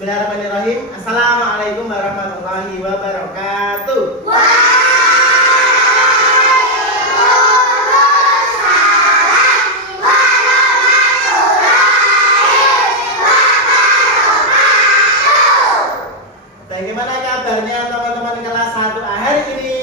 Bismillahirrahmanirrahim. Assalamualaikum warahmatullahi wabarakatuh. Bagaimana kabarnya teman-teman kelas 1 hari ini?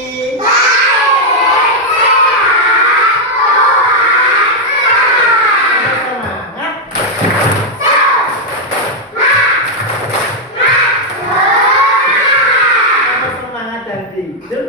Semangat dan tidur.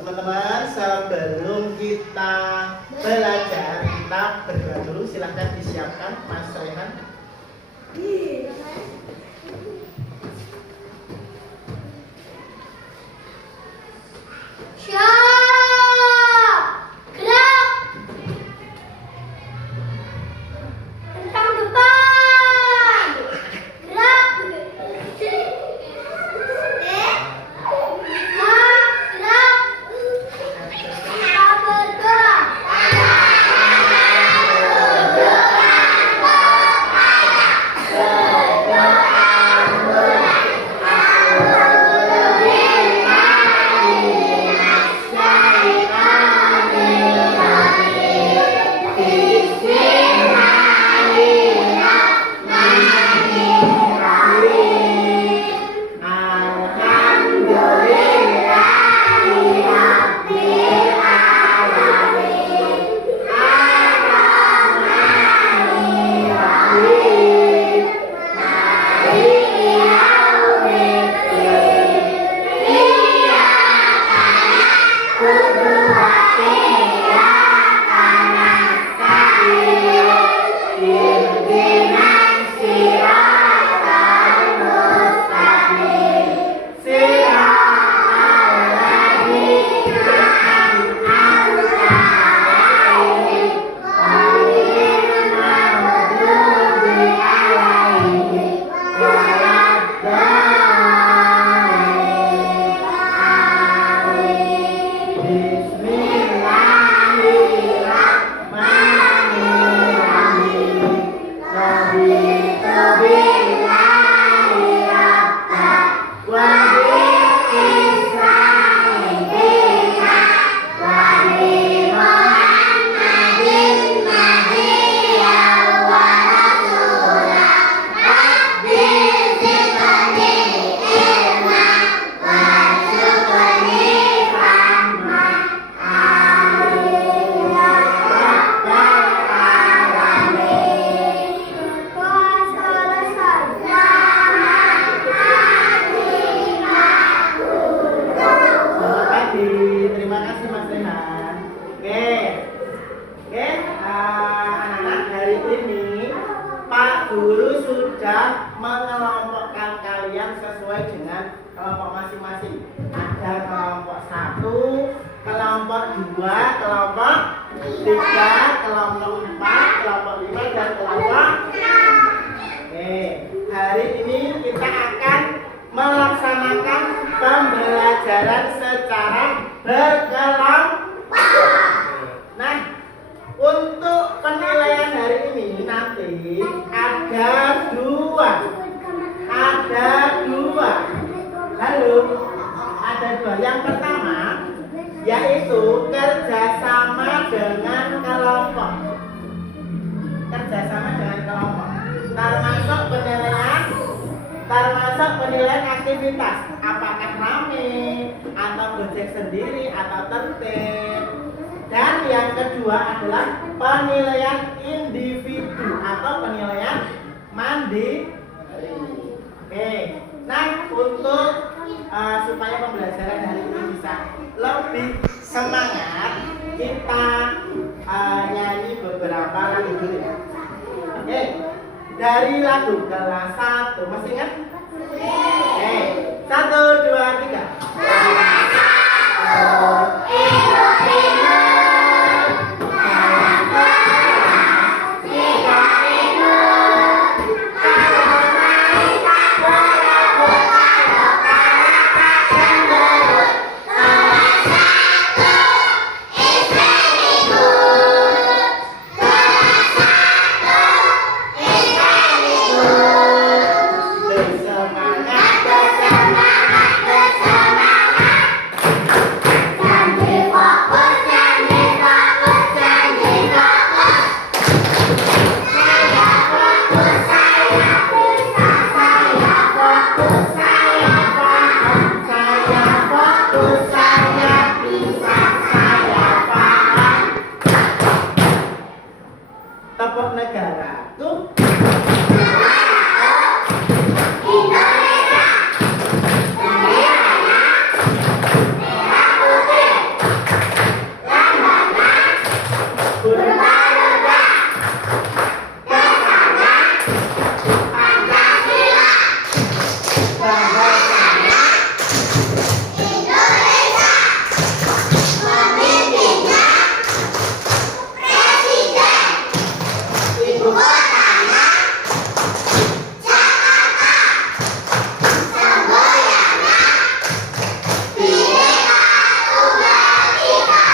Teman-teman, sebelum kita belajar, kita berdoa dulu. Silahkan disiapkan Mas Rehan. Siap, gerak, tentang depan, gerak, gerak, kita berdoa. Terima kasih Mas Rehan. Anak-anak, hari ini Pak Guru sudah mengelompokkan kalian sesuai dengan kelompok masing-masing. Ada kelompok 1, kelompok 2, kelompok 3, kelompok 4, kelompok 5, dan kelompok. Hari ini kita akan melaksanakan pembelajaran secara berkelompok. Nah, untuk penilaian hari ini nanti ada dua. Lalu ada dua. Yang pertama yaitu kerjasama dengan kelompok. Termasuk penilaian aktivitas, apakah rame atau gojek sendiri atau tertib. Dan yang kedua adalah penilaian individu atau penilaian mandiri. Nah, untuk supaya pembelajaran hari ini bisa lebih semangat, kita nyanyi beberapa lagu dulu ya. Dari lagu kelas 1, masih ingat? 1, 2, 3. Hidup, hidup, tepuk negaraku. Indonesia. Benderanya merah putih. Lambangnya bergaruda. Dasarnya Pancasila. Bahasanya Indonesia. Pemimpinnya Presiden. Ibu kotanya Jakarta. Semboyannya Bhinneka Tunggal Ika.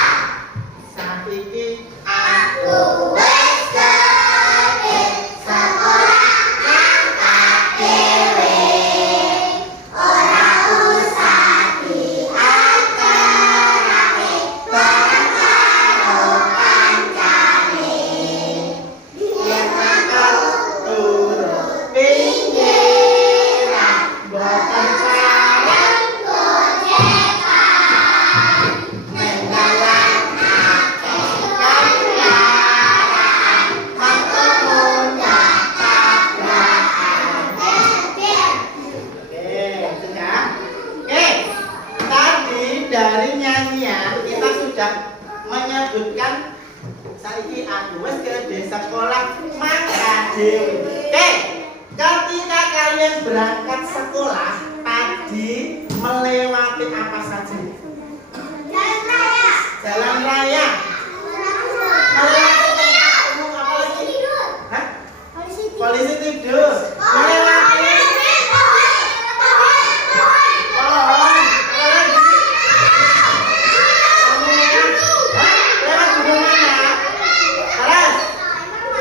Saiki Aku wis gede, sekolah ngangkat dhewe. Ora usah diajarake bareng karo kancane. Yen aku turun pinggiran boten sareng gojekan, mendalan kendaraan, pengemunda tabrakan. Oke, sudah. Oke, tadi dari nyanyian kita sudah menyebutkan saiki aku wis gede sekolah mangkat dhewe. Oke, ketika kalian berangkat sekolah tadi melewati apa saja? Jalan raya. Melewati tempat umum apa lagi? Hah? Polisi tidur. Melewati pohon. Apa lagi? Lewat gunung mana? Terus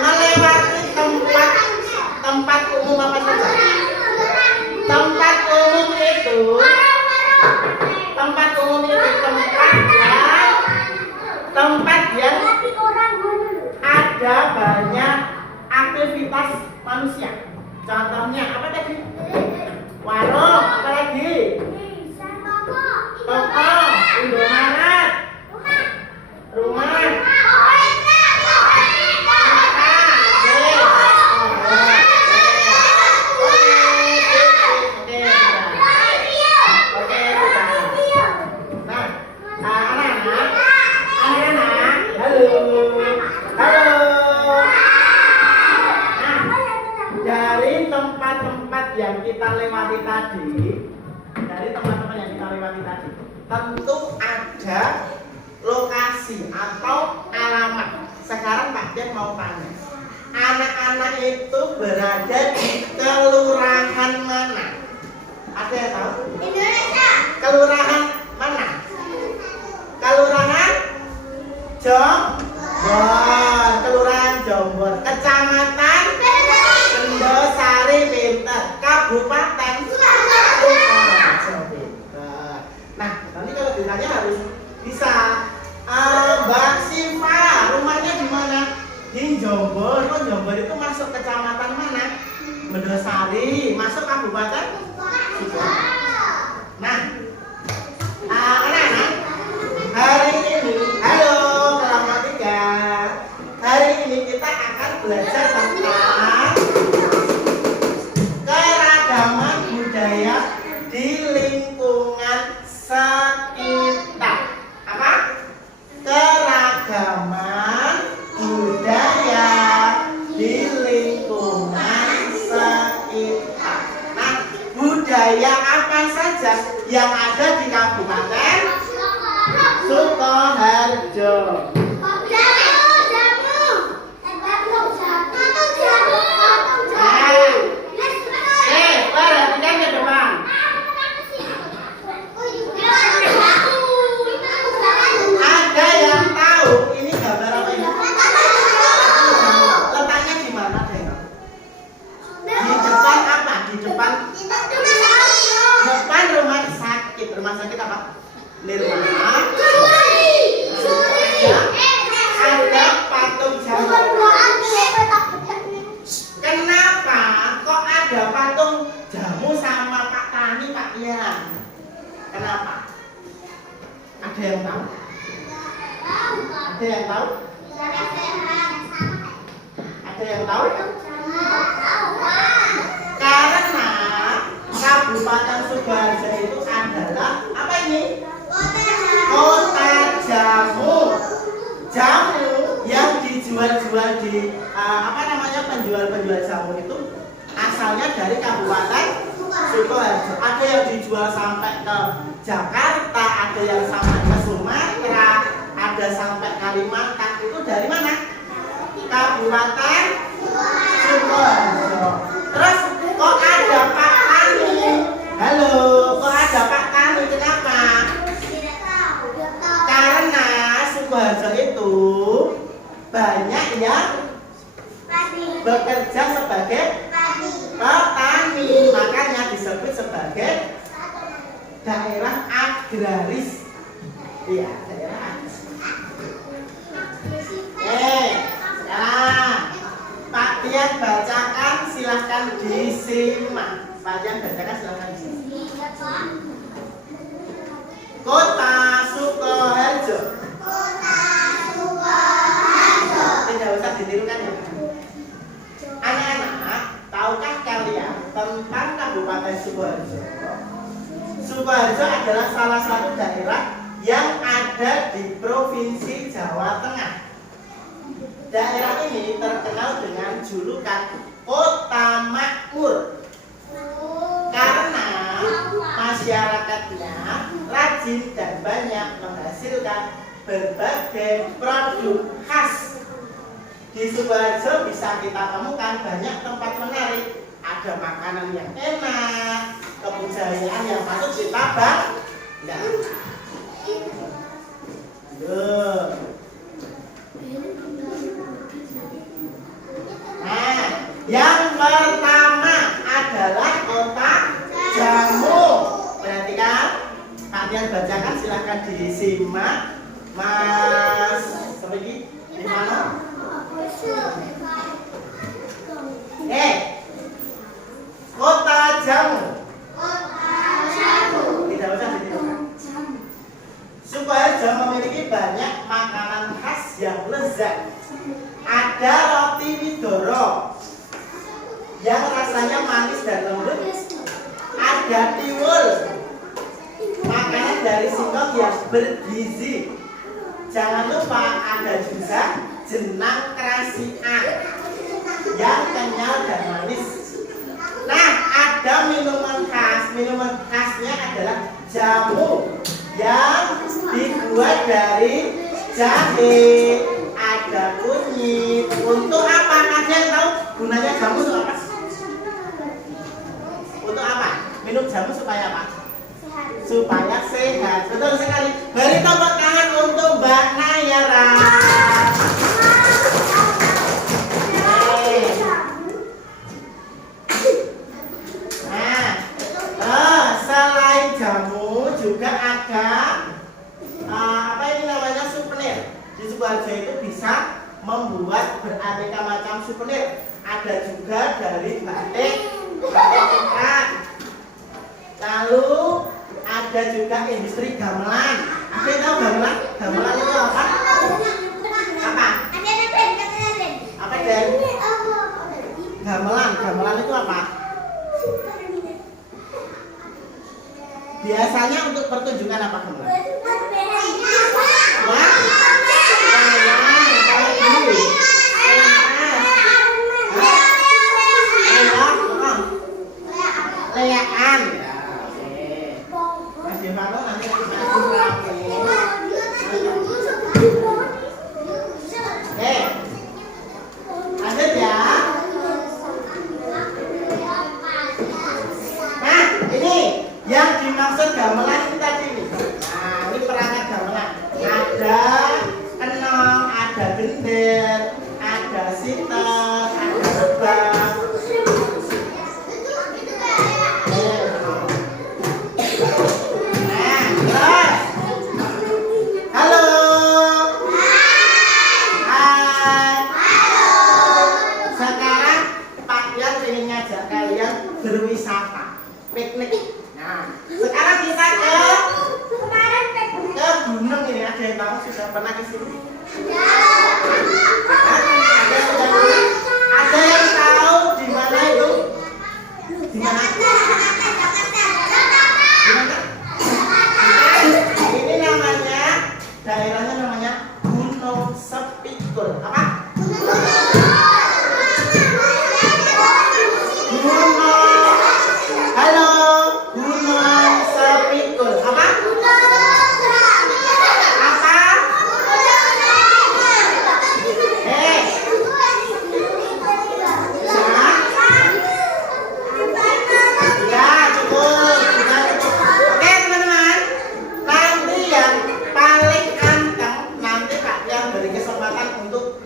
melewati tempat umum apa saja? Tempat umum itu tempat yang ada banyak aktivitas manusia. Contohnya apa tadi? Warung, apa lagi? Toko, Indomaret, rumah. Dari tempat-tempat yang kita lewati tadi, tentu ada lokasi atau alamat. Sekarang Pak Dian mau tanya, anak-anak itu berada di kelurahan mana? Ada yang tahu? Indonesia. Kelurahan mana? Kelurahan Jombor. Kelurahan Jombor. Kecamatan Kendosari Pinter. Kabupaten Sukoharjo Pinter. Nah, nanti kalau ditanya harus bisa. Mbak Siva, rumahnya di mana? Di Jombor. Oh, Jombor itu masuk kecamatan mana? Mendosari. Masuk kabupaten Sukoharjo. Nah, anak-anak, hari ini, halo kelompok 3. Hari ini kita akan belajar tentang keragaman budaya di lingkungan sekitar. Apa? Keragaman budaya di lingkungan sekitar. Nah, budaya apa saja yang ada di Kabupaten Sukoharjo? Perhatikan ke depan. Ada yang tahu ini gambar apa ini? Letaknya di mana, Dek? Di depan apa? Di depan rumah sakit. Rumah sakit apa? Nirwana. Ada patung jamu. Kenapa kok ada patung jamu sama Pak Tani, Pak Ian? Kenapa? Ada yang tahu? Ada yang tahu? yang tahu? Karena Kabupaten Sukoharjo itu adalah apa ini? Kota jamu. Jamu yang dijual-jual di apa namanya, penjual-penjual jamu itu asalnya dari Kabupaten Sukoharjo. Ada yang dijual sampai ke Jakarta, ada yang sampai ke Sumatera, ada sampai Kalimantan. Itu dari mana? Kabupaten Sukoharjo. Terus kok ada Pak Tani? Halo, kok ada Pak Tani? Kenapa? Karena Sukoharjo itu banyak yang bekerja sebagai petani, makanya disebut sebagai daerah agraris. Iya, daerah agraris. Sekarang Pak Tian bacakan, silahkan disimak. Pak Tian bacakan, silahkan disimak. Kota Sukoharjo. Tidak usah ditirukan ya. Anak-anak, tahukah kalian tentang Kabupaten Sukoharjo? Sukoharjo adalah salah satu daerah yang ada di Provinsi Jawa Tengah. Daerah ini terkenal dengan julukan Kota Makmur karena masyarakatnya rajin dan banyak menghasilkan berbagai produk khas. Di Sukoharjo bisa kita temukan banyak tempat menarik. Ada makanan yang enak, kebudayaan yang patut kita banggakan. Nah, yang pertama adalah kota jamu. Perhatikan, Pak Tian bacakan, silahkan disimak. Mas, seperti di mana? Kota jamu. Tidak usah ditirukan. Sukoharjo memiliki banyak makanan khas yang lezat. Ada roti Widoro yang rasanya manis dan lembut. Ada tiwul, makanan dari singkong yang bergizi. Jangan lupa ada juga jenang krasian yang kenyal dan manis. Nah, ada minuman khas. Minuman khasnya adalah jamu yang dibuat dari jahe, ada kunyit. Untuk apa? Kalian tahu gunanya jamu untuk apa? Untuk apa? Minum jamu supaya apa? Supaya sehat. Betul sekali. Beri tepuk tangan untuk Mbak Nayara. Selain jamu juga ada apa ini namanya, souvenir. Di Sukoharjo itu bisa membuat beraneka macam souvenir. Ada juga dari batik ikan. Lalu ada juga industri gamelan. Ada yang tahu gamelan? Gamelan itu apa? Apa? Apa Dan? Gamelan. Gamelan itu apa? Biasanya untuk pertunjukan apa gamelan? Leaan. Mas Devano nanti lanjut ya. Nah, ini yang dimaksud gamelan ini tadi nih. Nah, ini perangkat gamelan. Ada kenong, ada gender, ada sitar, ada rebab. Berwisata, piknik. Nah, sekarang kita ke gunung ini. Ada yang tahu sudah pernah ke sini? Ada yang sudah pernah? Ada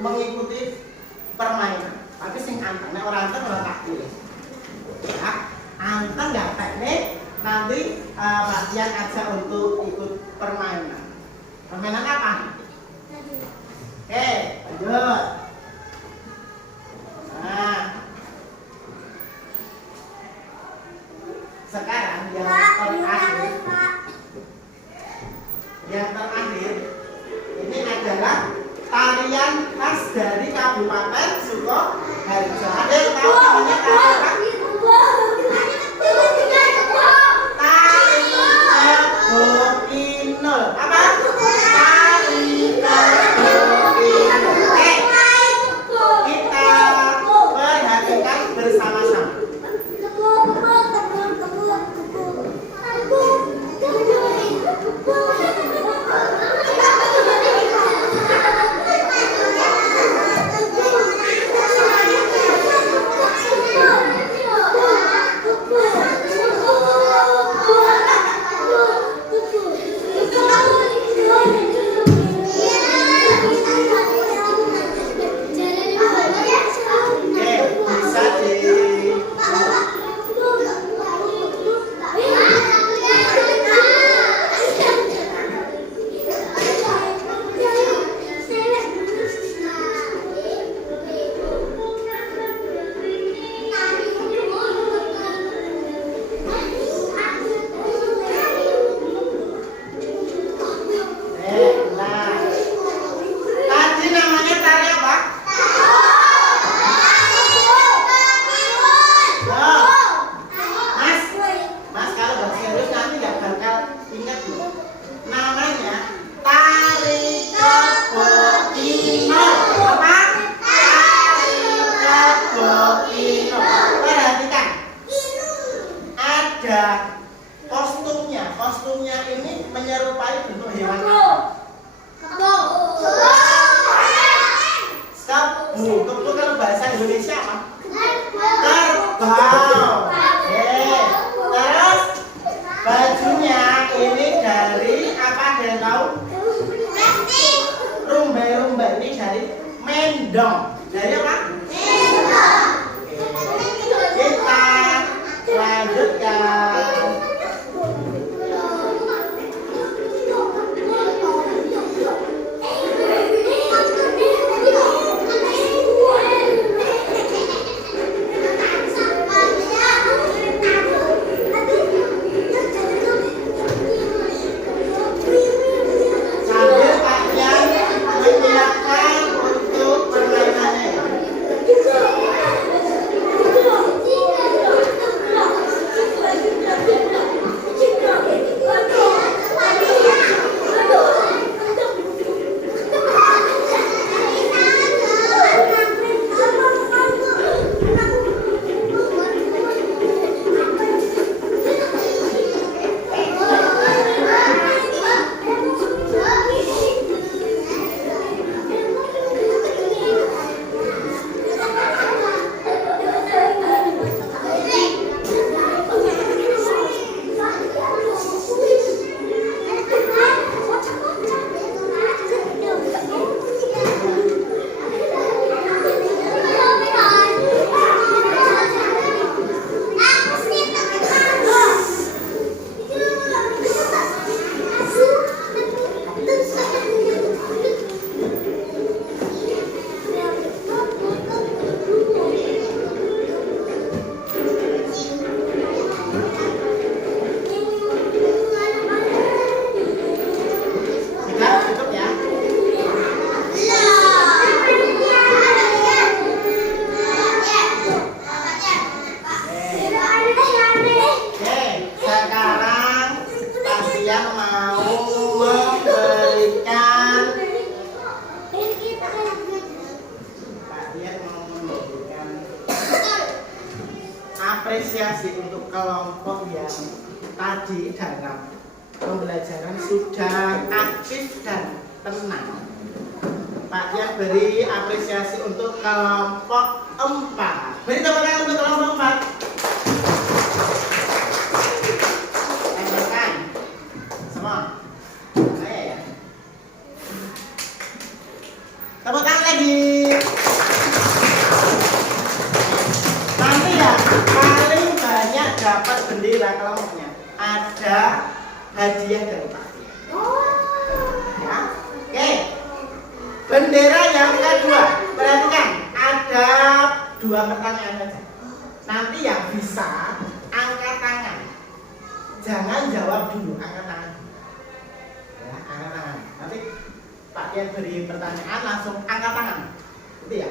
mengikuti permainan. Tapi sing anteng, nek ora anteng ora tak pilih. Ya, anteng nggak teknik, nanti Pak Tian ajak untuk ikut permainan. Permainan apa? Oke, lanjut. Nah, sekarang yang terakhir ini adalah tarian khas dari Kabupaten Sukoharjo. Ada yang tahu namanya tarian apa? Tari Kebo-Kinul. Apa? Tari Kebo-Kinul. Oke, kita perhatikan bersama-sama. Kostumnya ini menyerupai bentuk hewan apa? Stop. Kebo kalau bahasa Indonesia apa? Kerbau. Terus bajunya ini dari apa, ada yang tahu? Rumbai-rumbai ini dari mendong. Dari apa? Kita lanjutkan. apresiasi untuk kelompok yang tadi dalam pembelajaran sudah aktif dan tenang. Pak yang beri apresiasi untuk kelompok 4. Beri tepuk tangan untuk kelompok 4. Lanjutkan semua. Saya ya. Tepuk tangan lagi. kelompoknya. Ada hadiah dari Pak Tian. Ya. Oke. Bendera yang kedua. Perhatikan, ada 2 pertanyaan saja. Nanti yang bisa angkat tangan. Jangan jawab dulu, angkat tangan. Ya, angkat tangan. Nanti Pak Tian beri pertanyaan langsung angkat tangan. Itu ya.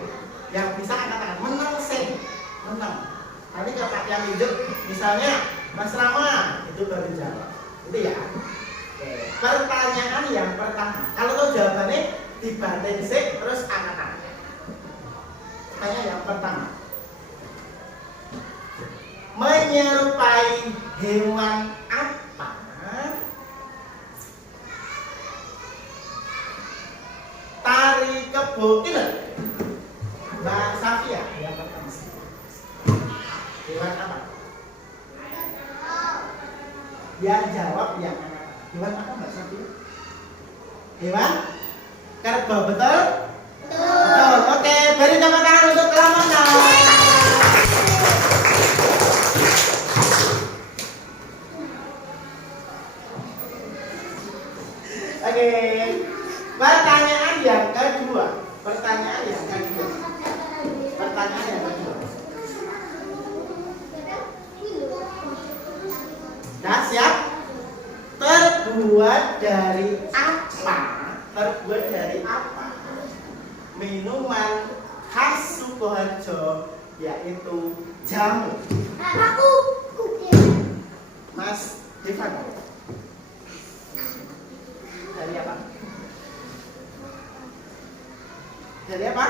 Yang bisa angkat tangan, menang sih. Menang. Nanti kalau Pak Tian tunjuk, misalnya Mas Rama, itu baru jawab. Itu ya. Oke. Pertanyaan yang pertama. Kalau tahu jawabannya dibanting sih, terus angkat tangan. Pertanyaan yang pertama. Menyerupai hewan apa tari kebo ini? Mbak Safia yang pertama. Hewan apa? Yang jawab yang mana? Hewan apa Mbak Safia? Hewan kerbau, betul? Betul. Oke, beri tepuk tangan untuk kelompoknya. Oke, pertanyaan yang kedua. Nah, siap? Terbuat dari apa? Minuman khas Sukoharjo, yaitu jamu. Mas Devan. Dari apa? Dari apa?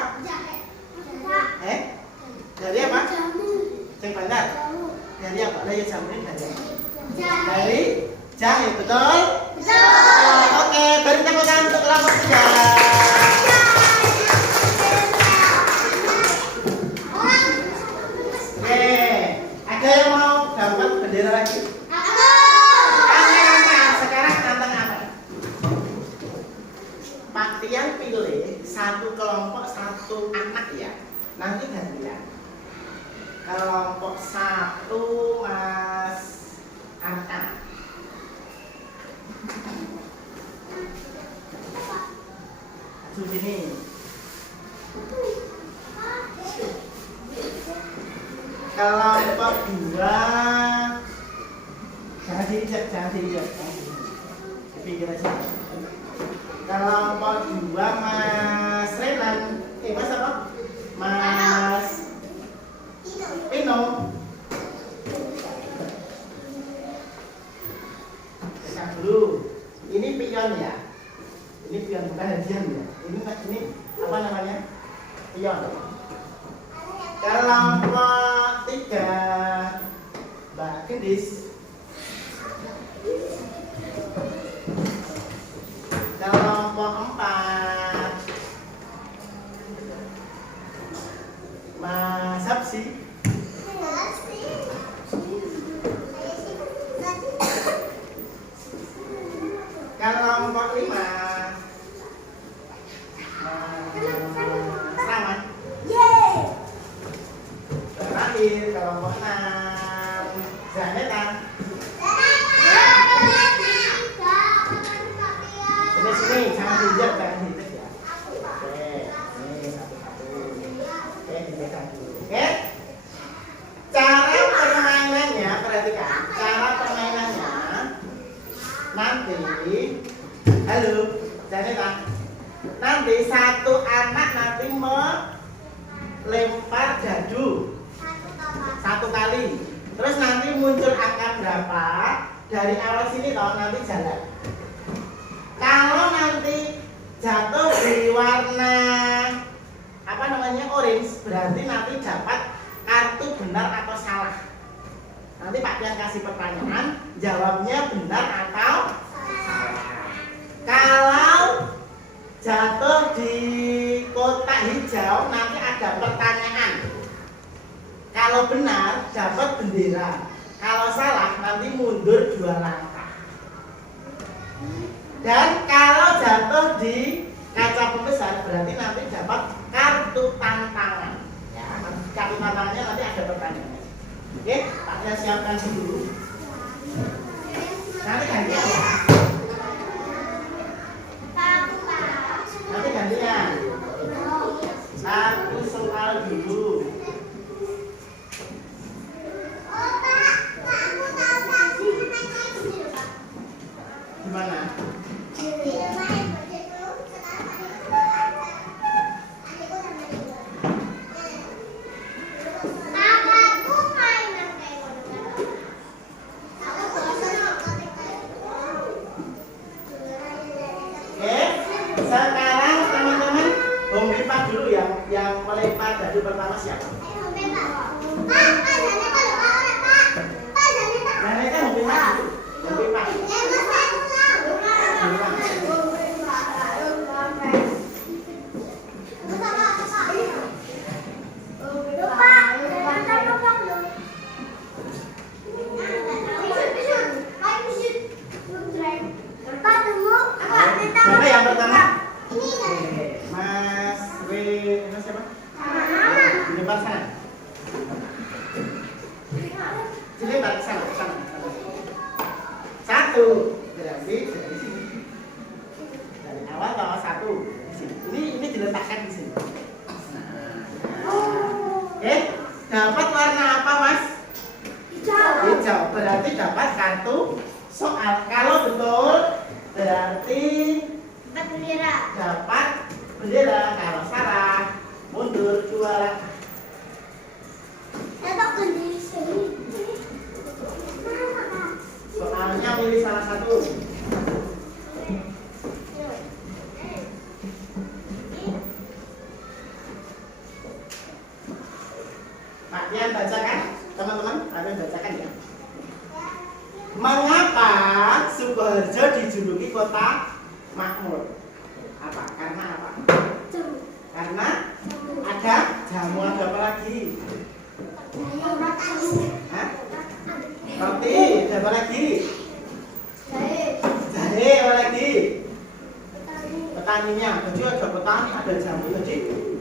Dari apa? Ceng Bandar. Dari apa? Dari jamu ini dari apa? Dari jahe, betul? Oke, beri tepuk tangan untuk kelompok 3. Oke, ada yang mau dapat bendera lagi? Sekarang tantang apa? Pak Tian pilih satu kelompok 1 anak ya. Nanti gantian. Kelompok 1 Mas Anta. Sini. Kelompok 2 jangan diinjak. Dipikir aja. Kelompok 2 Mas Renan. Mas apa? Mas Pino. Lihat dulu. Ini pion ya. Ini pion bukan hadiah ya. Ini apa namanya? Pion. Kelompok 3 Mbak Gendis. Kelompok 4 Mas Sapsi. Kelompok 5 Selamat. Terakhir kelompok 6 Zaneta. Sini, jangan diinjak ya. Oke, ini satu-satu. Oke, dipegang dulu. Oke. Cara permainannya, perhatikan. Cara permainannya nanti, halo, Janeta. Nanti satu anak nanti melempar jadu 1 kali. Terus nanti muncul angka berapa dari awal sini toh nanti jalan. Kalau nanti jatuh di warna apa namanya orange, berarti nanti dapat kartu benar atau salah. Nanti Pak Tian kasih pertanyaan, jawabnya benar atau salah. Kalau jatuh di kotak hijau, nanti ada pertanyaan. Kalau benar dapat bendera. Kalau salah nanti mundur 2 langkah. Dan kalau jatuh di kaca pembesar berarti nanti dapat kartu tantangan. Ya, kartu tantangannya nanti ada pertanyaan. Oke, Pak saya siapkan dulu. Nanti gantian ya. Nanti gantian. Satu soal dulu. Gimana? Sekarang teman-teman Bung Pipa dulu yang melempar dadu pertama siapa? Nenek kan Bung Pipa dulu. Bung Pipa. Siapa yang pertama? Mas Reno siapa? Di depan sana. Dilebar ke sana, sana. Satu. Berarti dari sini. Dari awal bawa satu. Di sini. Ini diletakkan di sini. Oke, dapat warna apa, Mas? Hijau. Berarti dapat kartu soal. Kalau betul berarti dapat bendera. Kalau salah mundur 2 langkah. Soalnya pilih salah satu. Pak Dian bacakan, teman-teman, kalian bacakan ya. Mengapa Sukoharjo dijuluki kota makmur? Apa? Karena apa? Karena ada jamu, ada apa lagi? Hah? Roti, ada apa lagi? Jahe, apa lagi? Petaninya, jadi ada petani, ada jamu, jadi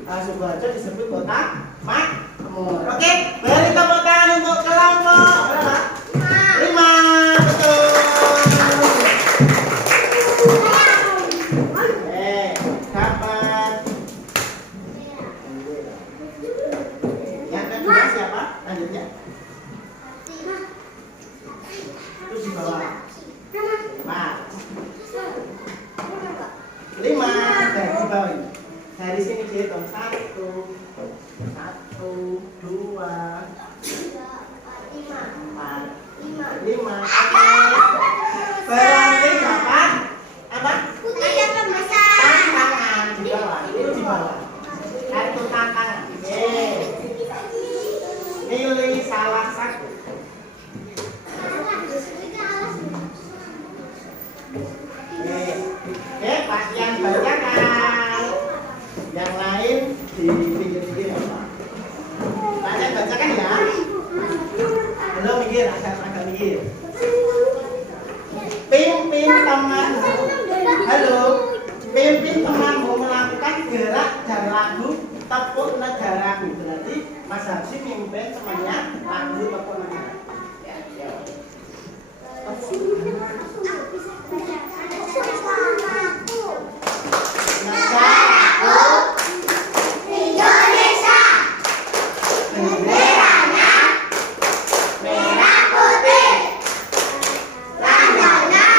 Sukoharjo disebut kota makmur. Oke, beri tepuk tangan untuk kelompok berapa? 5, betul. Dapat. Yang kedua siapa? Lanjutnya. Itu di bawah. 5 dari bawah ini. Dari sini dihitung 1, 2, 5. Berarti dapat apa? Tantangan di bawah. Itu di bawah. Kartu tantangan. Pilih salah satu. Pak yang bacakan. Yang lain di pinggir-pinggir ya, Pak. Pak yang bacakan ya. Belum mikir, agak mikir. Pimpin teman. Halo. Pimpin temanmu melakukan gerak dan lagu Tepuk Negaraku. Berarti Mas Habsi pimpin temannya lagu Tepuk Negaraku. Indonesia, benderanya merah putih, lambangnya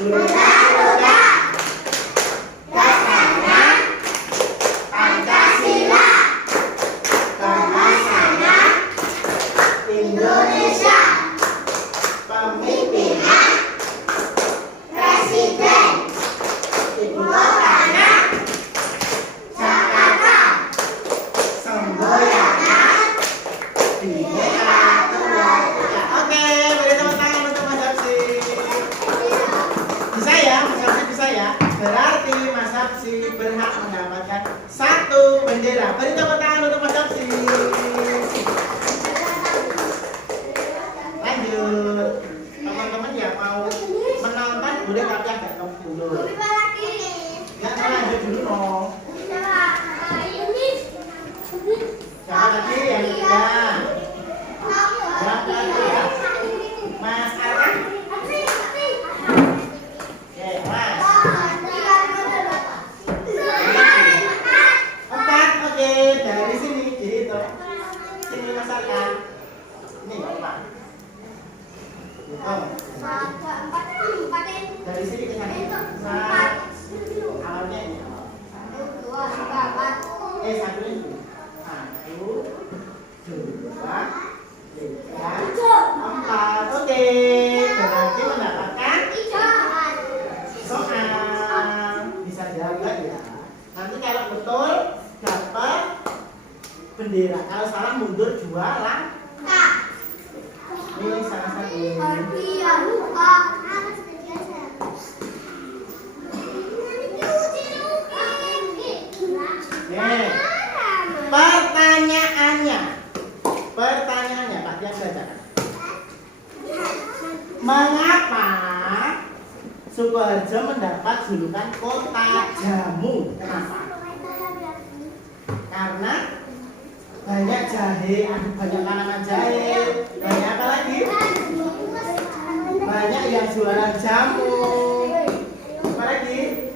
Garuda, dasarnya Pancasila, bahasanya Indonesia, pemimpinnya Presiden, ibu kotanya Jakarta, semboyannya Bhinneka Tunggal Ika. Oke, beri tepuk tangan untuk Mas Habsi. Bisa ya, Mas Habsi bisa ya. Berarti Mas Habsi berhak mendapatkan 1 bendera. Beri tepuk tangan untuk Mas Habsi. Lanjut. Teman-teman yang mau menonton boleh tapi agak mundur. Ya, lanjut dulu dong. Siapa lagi yang ketiga? Yang ketiga, Mas Arkan. Oh. Dari sini ke sana. Awalnya ini. Satu ini. 1, 2, 3, 4. Oke, berarti mendapatkan soal. Bisa jawab nggak ya? Nanti kalau betul dapat bendera. Kalau salah mundur 2 langkah. Ini salah satu. Pertanyaannya Pak Tian bacakan. Mengapa Sukoharjo mendapat julukan kota jamu? Kenapa? Karena banyak jahe, banyak tanaman jahe, banyak apa lagi? Banyak yang jualan jamu. Apa lagi?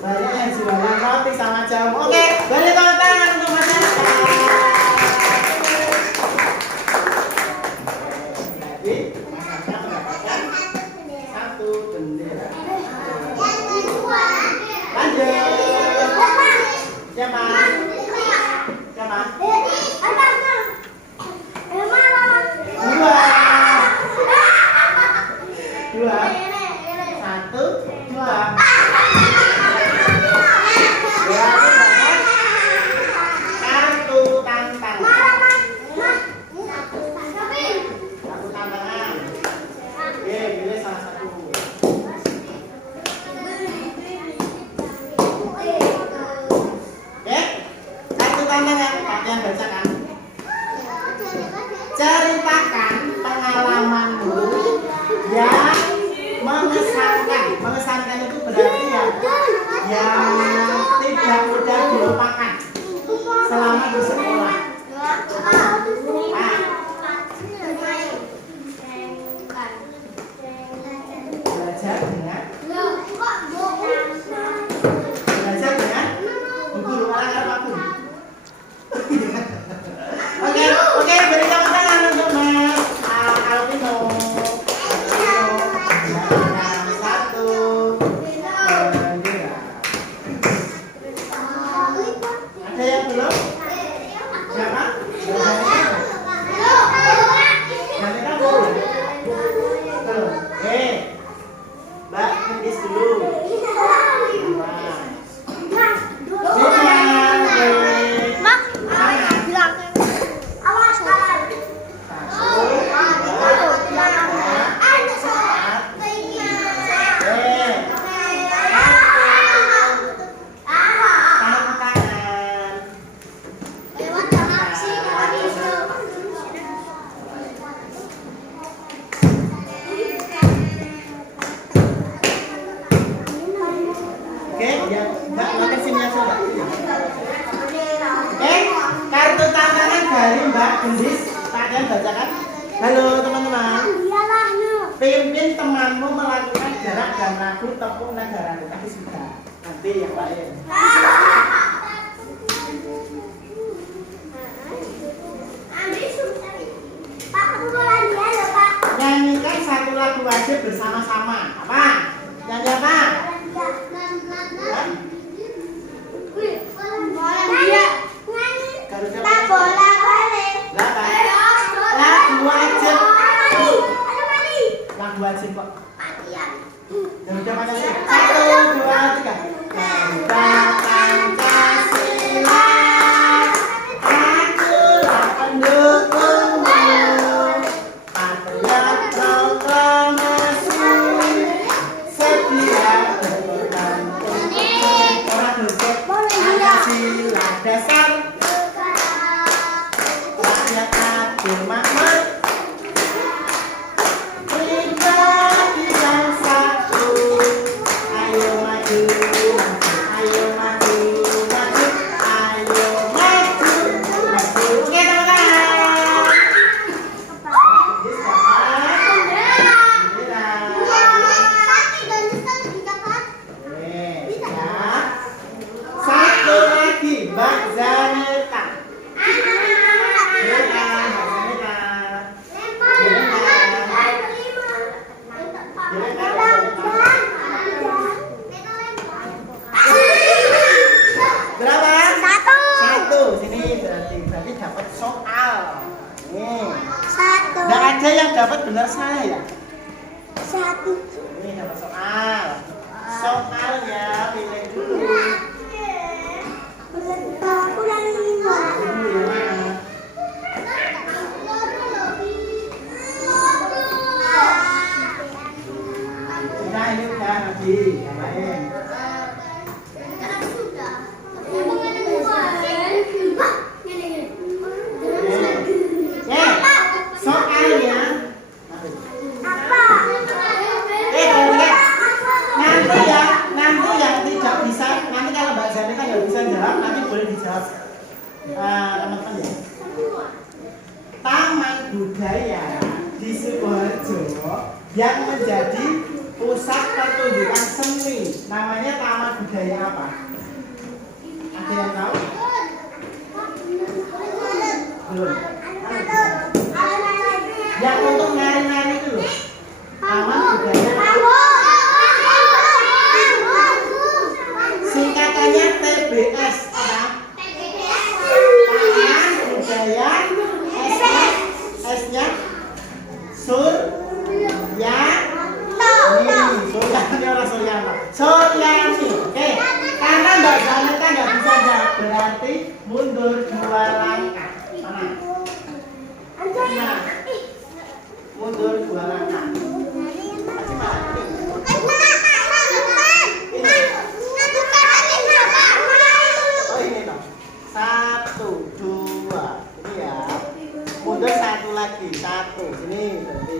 Banyak yang jualan roti sama jamu. Oke, balik tepuk tangan untuk masyarakat. Jadi masyarakat mendapatkan 1 bendera. Lanjut. Siapa? Siapa? 2, 1, 2. Kartu tantangan. Oke, pilih salah satu. Oke, kartu tantangan. Kalian bacakan. Ceritakan pengalamanmu yang mengesankan. Mengesankan itu berarti yang tidak mudah dilupakan selama di sekolah. Belajar dengan guru orang apapun. Oke, beri tepuk tangan untuk Mas Alvino. Ada yang belum? Siapa? Dari kamu? Belum. Mbak, tulis dulu. Kartu tantangan dari Mbak Gendis. Kalian bacakan. Halo teman-teman. Pimpin temanmu melakukan gerak dan lagu tepung negaraku. Tapi sudah. Nanti yang lain. Nyanyikan satu lagu wajib bersama-sama. Apa? Nyanyi apa? Lagu wajib kok. Ya udah makasih. 1, 2, 3. Pancasila, akulah pendukungmu. Patriot proklamasi, setia dapat benar salah ya? 1. Ini dapat soal. Soalnya pilih dulu. Kurang 5. Dulu ya. Nah, ini udah lagi. Yang lain. Soalnya nanti yang tidak bisa, nanti kalau Mbak Zanita nggak bisa jawab, nanti boleh dijawab teman-teman ya. Taman budaya di Sukoharjo yang menjadi pusat pertunjukan seni, namanya taman budaya apa? Ada yang tahu? Belum. Yang untuk nari-nari itu loh. Taman budaya. Singkatannya TBS apa? Taman budaya S-nya Suryani. Oke, karena Mbak Zanita nggak bisa jawab, berarti mundur 2 langkah. Mana? Nah, mundur 2 langkah. Masih mati. Oh ini toh. 1, 2. Ini ya. Mundur 1 lagi. 1. Sini berarti.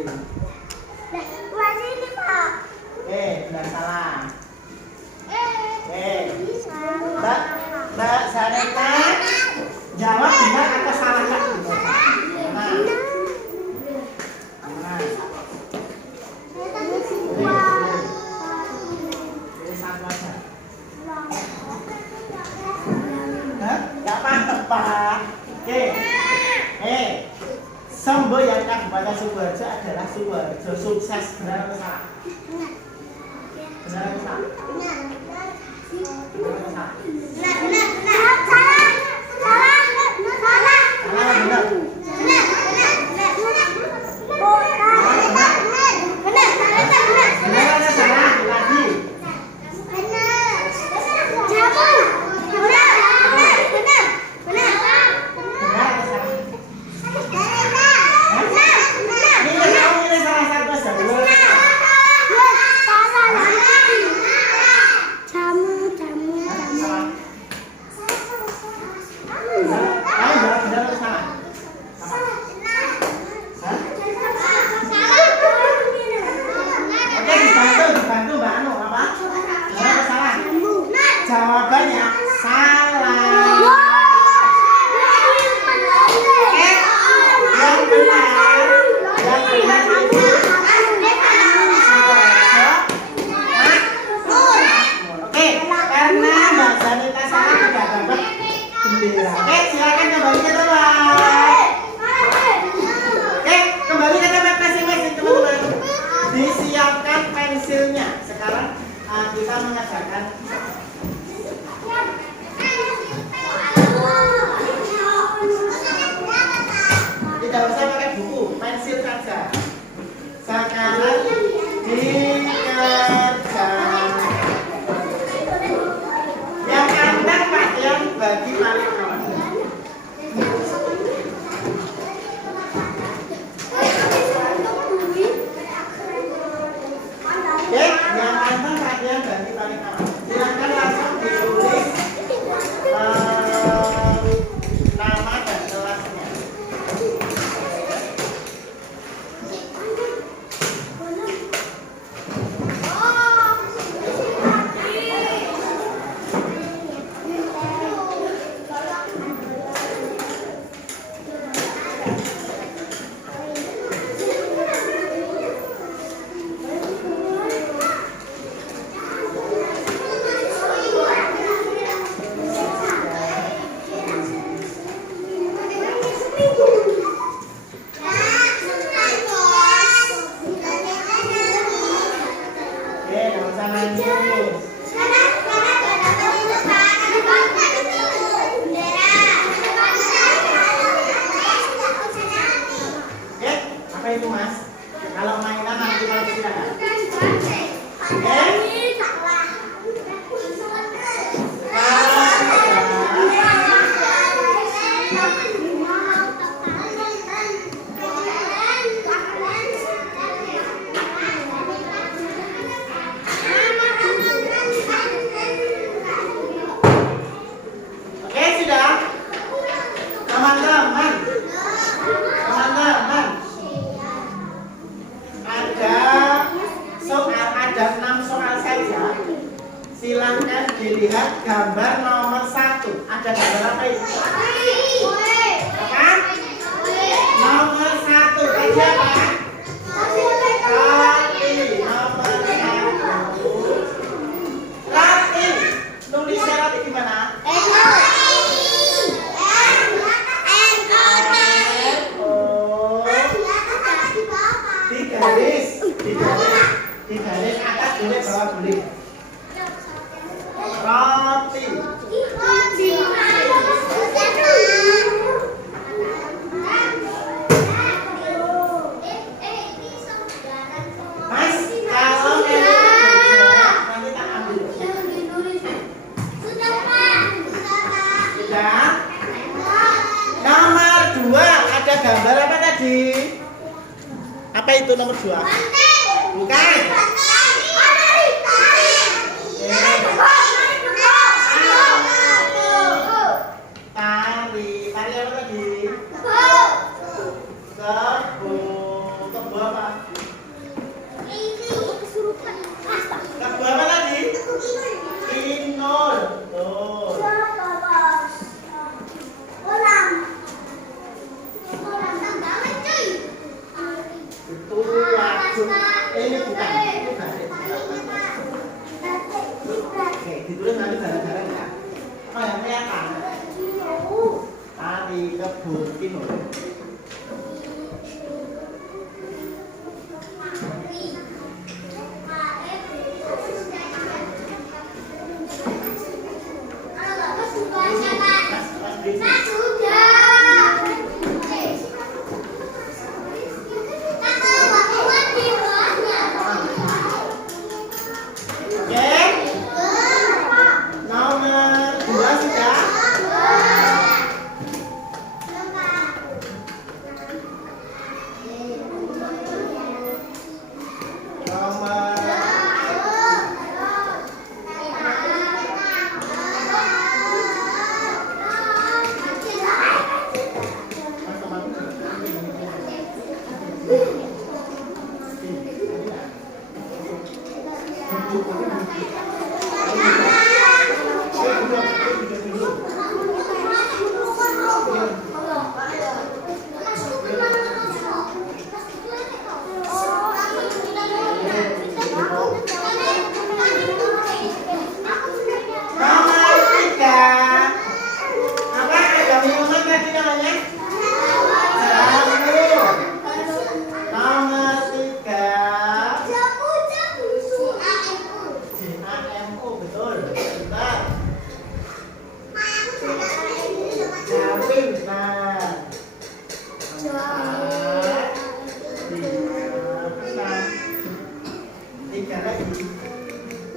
Oke, benar salah. Oke. Mbak Zanita jawab benar atau salah lagi? Nah. Ini satu aja. Nggak apa-apa. Oke. Semboyan Kabupaten Sukoharjo adalah Sukoharjo sukses. Benar atau salah? Benar atau salah? Benar atau salah? Jawabannya salah. Yang benar itu Oke, karena Mbak Zanita salah tidak dapat bendera. Oke, silakan kembali ke tempat. Oke, kembali ke tempat masing-masing teman-teman. Disiapkan pensilnya. Sekarang kita mengerjakan tidak usah pakai buku, pensil saja. Sekarang dikerjakan. Yang anteng pakaian bagi paling aman. Oke, yang anteng pakaian bagi paling aman. Silakan langsung ditulis nama dan kelasnya. nomor 1. Ada gambar apa itu? Apa? Nomor 1. Tadi apa? Roti. Nomor 1. Roti. Nulisnya roti gimana? Digaris atas boleh, bawah boleh. Roti. Mas, kalau nanti tak ambil. Sudah. Nomor 2 ada gambar apa tadi? Apa itu nomor 2? Bukan. Tari. Tari apa tadi? Kebo. Kebo apa? Kebo apa tadi? Inul. Tuh. Itu wajib. Ini bukan. Itu garis. Oke, ditulis nanti bareng-bareng ya. Oh, yang kelihatan. Tari kebun kinul.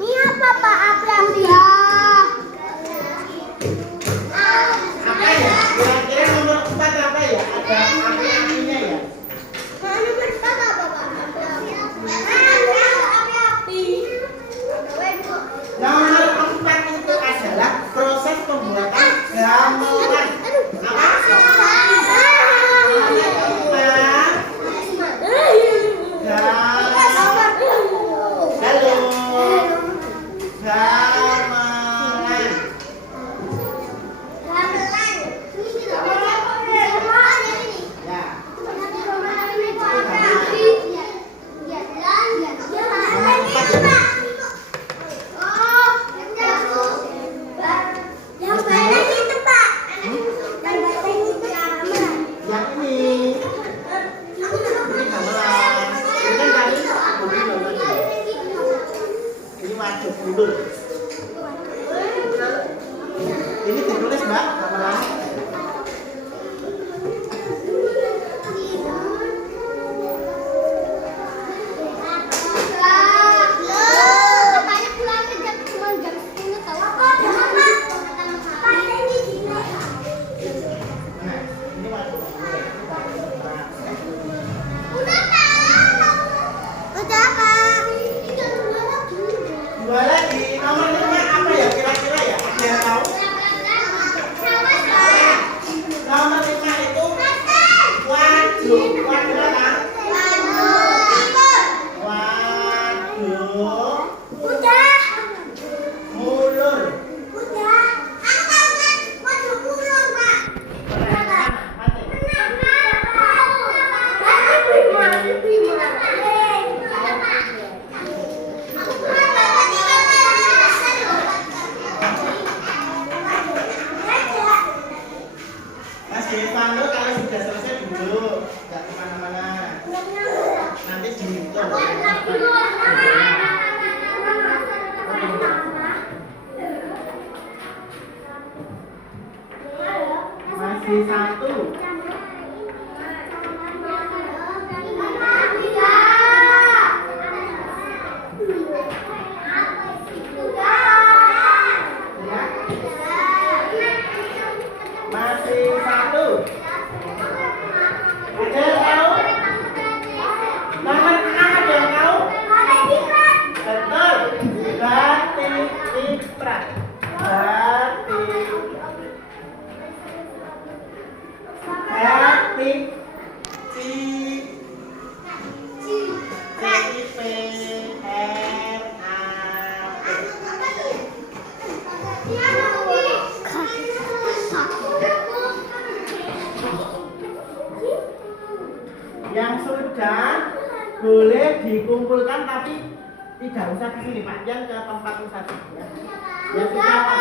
Ini apa Pak Abram dia? Apa ya? Kira-kira nomor 4 apa ya? Ada api-apinya ya? Nomor 4 apa Pak Abram? Api-api. Nomor 4 itu adalah proses pembuatan gamelan. Apa? Ini ditulis Mbak, gamelan. Dua lagi, nomor 5 apa ya kira-kira ya? Ada yang tahu? masih 1. Masih 1. Ada yang tahu? Nomor 6 ada yang tahu? Betul. Batik ciprat. Batik yang sudah boleh dikumpulkan tapi tidak usah ke sini Pak, yang ke tempat wisata ya. Yang sudah apa?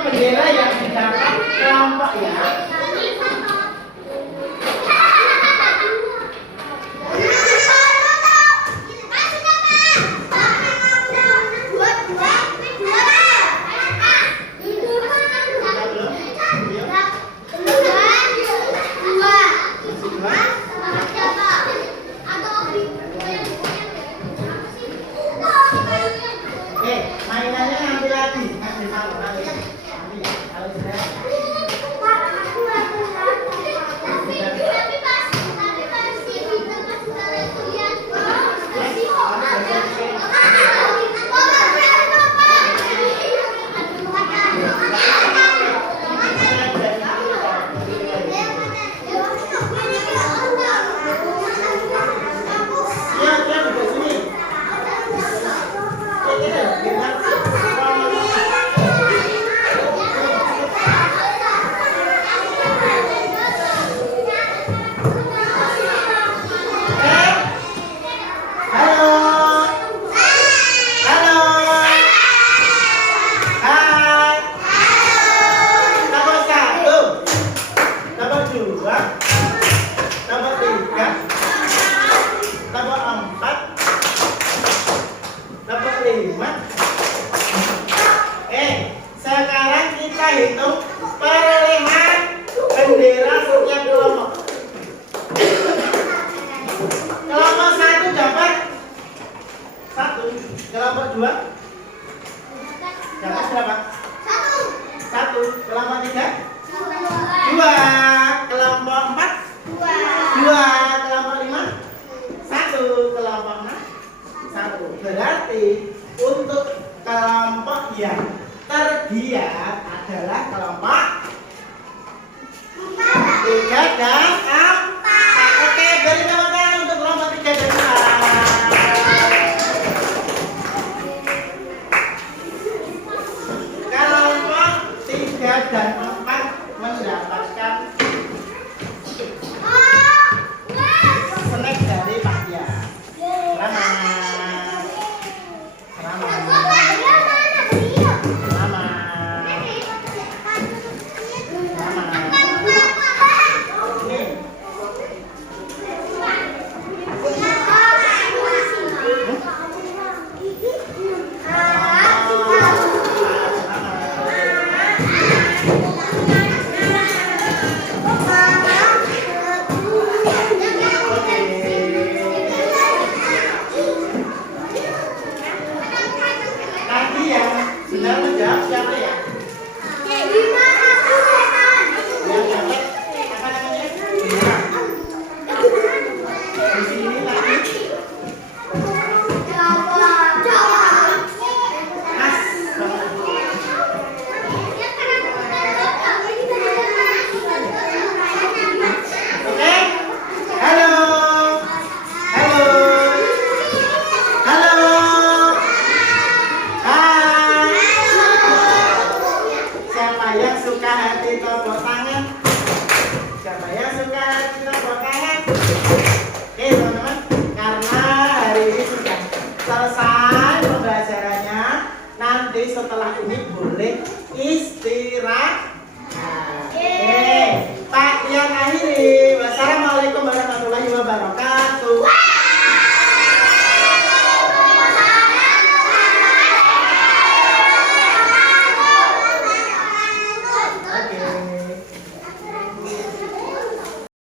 Bendera yang didapat kelompok ya. Mainannya nanti lagi. Nanti kalau sudah pembelajarannya. Nanti setelah ini boleh istirahat. Oke, Pak, yang akhiri. Wassalamualaikum warahmatullahi wabarakatuh.